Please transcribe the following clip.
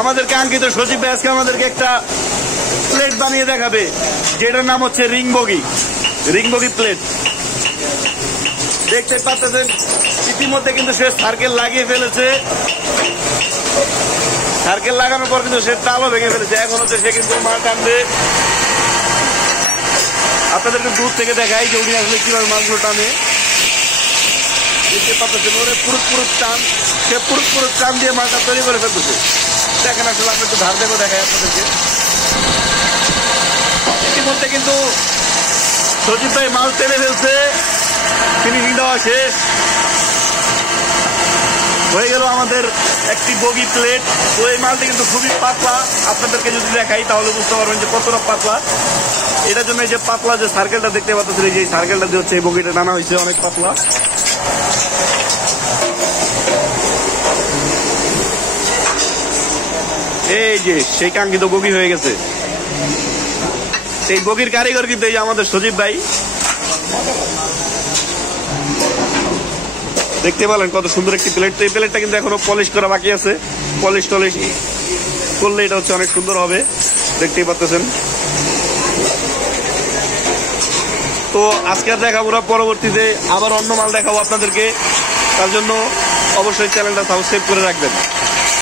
আমাদের কাঙ্ক্ষিত সচিব ভাই আজকে আমাদেরকে একটা প্লেট বানিয়ে দেখাবে, যেটার নাম হচ্ছে রিং বগি প্লেট। দেখতে পাচ্ছেন ইতিমধ্যে কিন্তু সে সার্কেল লাগিয়ে ফেলেছে। সার্কেল লাগানোর পর কিন্তু সে তালও ভেঙে ফেলেছে। এখন হচ্ছে সে কিন্তু মাল টানবে। আপনাদেরকে দূর থেকে দেখাই যে উনি আসলে কিভাবে মালগুলো টানে। দেখতে পাচ্ছেন ওরে পুরুষ টান, সে পুরুষ টান দিয়ে মালটা তৈরি করে ফেলতেছে। দেখেন আসলে আপনি একটু ধার দেখো দেখাই আপনাদেরকে। ইতিমধ্যে কিন্তু সচিব ভাই মাল টেনে ফেলছে, ফিনিশিং দেওয়া শেষ হয়ে গেল আমাদের একটি বগি প্লেট। তো এই মালটি কিন্তু খুবই পাতলা, আপনাদেরকে যদি দেখাই তাহলে বুঝতে পারবেন যে কতটা পাতলা। এটার জন্য এই যে পাতলা যে সার্কেলটা দেখতে পাচ্ছেন, এই যে সার্কেলটা দিয়ে হচ্ছে এই বগিটা টানা হয়েছে, অনেক পাতলা। এই যে সেই কাঙ্ক্ষিত বগি হয়ে গেছে। সেই বগির কারিগর কিন্তু এই যে আমাদের সচিব ভাই। দেখতে পেলেন কত সুন্দর একটি প্লেট। তো এই প্লেটটা কিন্তু এখনো পলিশ করা বাকি আছে। পলিশ টলিশ করলে এটা হচ্ছে অনেক সুন্দর হবে, দেখতেই পাচ্ছেন। তো আজকে দেখাবো না, পরবর্তীতে আবার অন্য মাল দেখাবো আপনাদেরকে। তার জন্য অবশ্যই চ্যানেলটা সাবস্ক্রাইব করে রাখবেন।